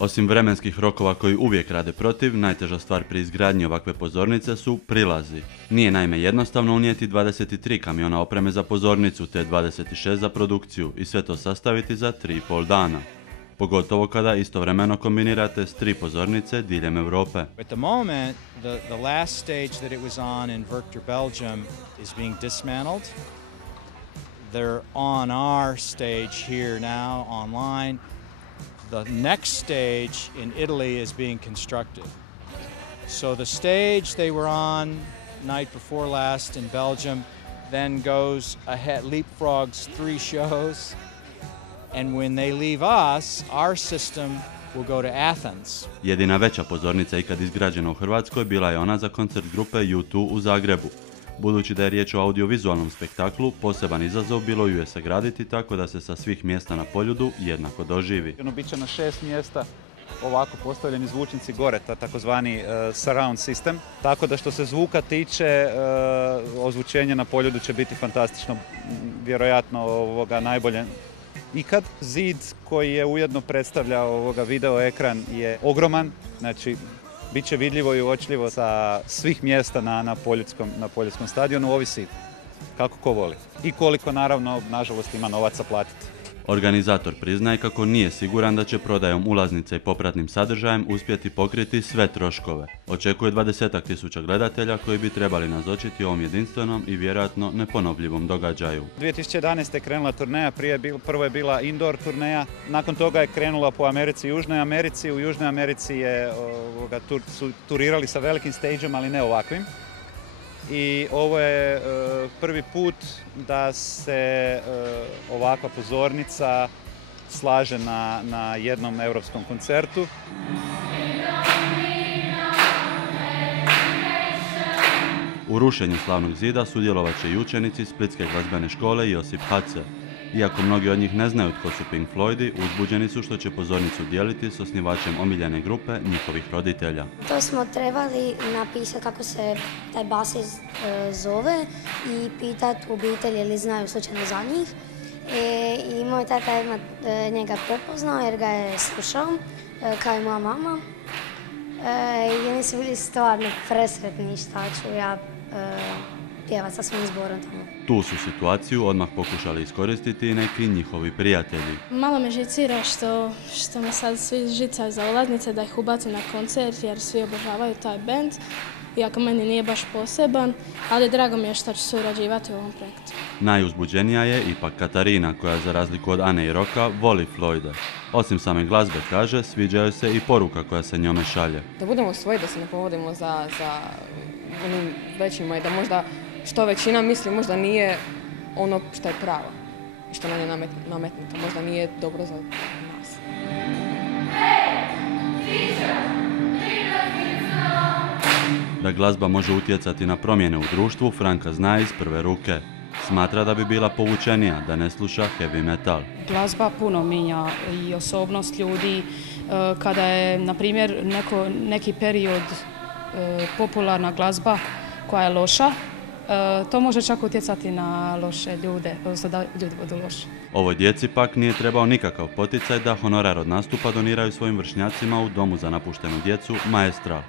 Osim vremenskih rokova koji uvijek rade protiv, najteža stvar pri izgradnji ovakve pozornice su prilazi. Nije naime jednostavno unijeti 23 kamiona opreme za pozornicu te 26 za produkciju i sve to sastaviti za 3,5 dana. Pogotovo kada istovremeno kombinirate s 3 pozornice diljem Europe. At the moment, the last stage that it was on in Werchter, Belgium is being dismantled. They're on our stage here now online. The next stage in Italy is being constructed. So the stage they were on night before last in Belgium then goes ahead, leapfrogs 3 shows. And when they leave us, our system will go to Athens. Jedina veća pozornica ikad izgrađena u Hrvatskoj bila je ona za koncert grupe U2 u Zagrebu. Budući da je riječ o audiovizualnom spektaklu, poseban izazov bilo ju je sagraditi tako da se sa svih mjesta na Poljudu jednako doživi. Biće na 6 mjesta ovako postavljeni zvučnici gore, takozvani surround system. Tako da što se zvuka tiče, ozvučenje na Poljudu će biti fantastično, vjerojatno najbolje ikad. Zid koji je ujedno predstavlja video ekran je ogroman, znači bit će vidljivo i uočljivo sa svih mjesta na Poljudskom stadionu, ovisi kako ko voli. I koliko naravno, nažalost, ima novaca platiti. Organizator priznaje kako nije siguran da će prodajom ulaznica i popratnim sadržajem uspjeti pokriti sve troškove. Očekuje 20.000 gledatelja koji bi trebali nazočiti ovom jedinstvenom i vjerojatno neponovljivom događaju. 2011. je krenula turneja, prvo je bila indoor turneja, nakon toga je krenula po Americi i Južnoj Americi. U Južnoj Americi su turirali sa velikim stageom, ali ne ovakvim. I ovo je prvi put da se ovakva pozornica slaže na jednom europskom koncertu. U rušenju Slavnog zida sudjelovat će i učenici Splitske glazbene škole Josip Hatze. Iako mnogi od njih ne znaju tko su Pink Floydi, uzbuđeni su što će pozornicu dijeliti s osnivačem omiljene grupe njihovih roditelja. To smo trebali napisati kako se taj basist zove i pitati obitelji ili znaju slučajno za njih. I moj tata je njega prepoznao jer ga je slušao, kao i moja mama. I oni su bili stvarno presretni šta ću ja pjevati sa svojim zborom tamo. Tu su situaciju odmah pokušali iskoristiti i neki njihovi prijatelji. Malo me žicira što me sad svi žicaju za ulaznice da ih ubacim na koncert jer svi obožavaju taj band. Iako meni nije baš poseban, ali drago mi je što ću surađivati u ovom projektu. Najuzbuđenija je ipak Katarina koja za razliku od Ane i Roka voli Floyde. Osim same glazbe, kaže, sviđaju se i poruka koja se njome šalje. Da budemo svoji, da se ne povodimo za onim većima i da možda što većina misli možda nije ono što je pravo i što nam je nametnuto. Možda nije dobro za nas. Da glazba može utjecati na promjene u društvu, Franka zna iz prve ruke. Smatra da bi bila povučenija da ne sluša heavy metal. Glazba puno mijenja i osobnost ljudi. Kada je, na primjer, neki period popularna glazba koja je loša, to može čak utjecati na loše ljude, odnosno da ljudi budu loši. Ovoj djeci pak nije trebao nikakav poticaj da honorar od nastupa doniraju svojim vršnjacima u Domu za napuštenu djecu Maestral.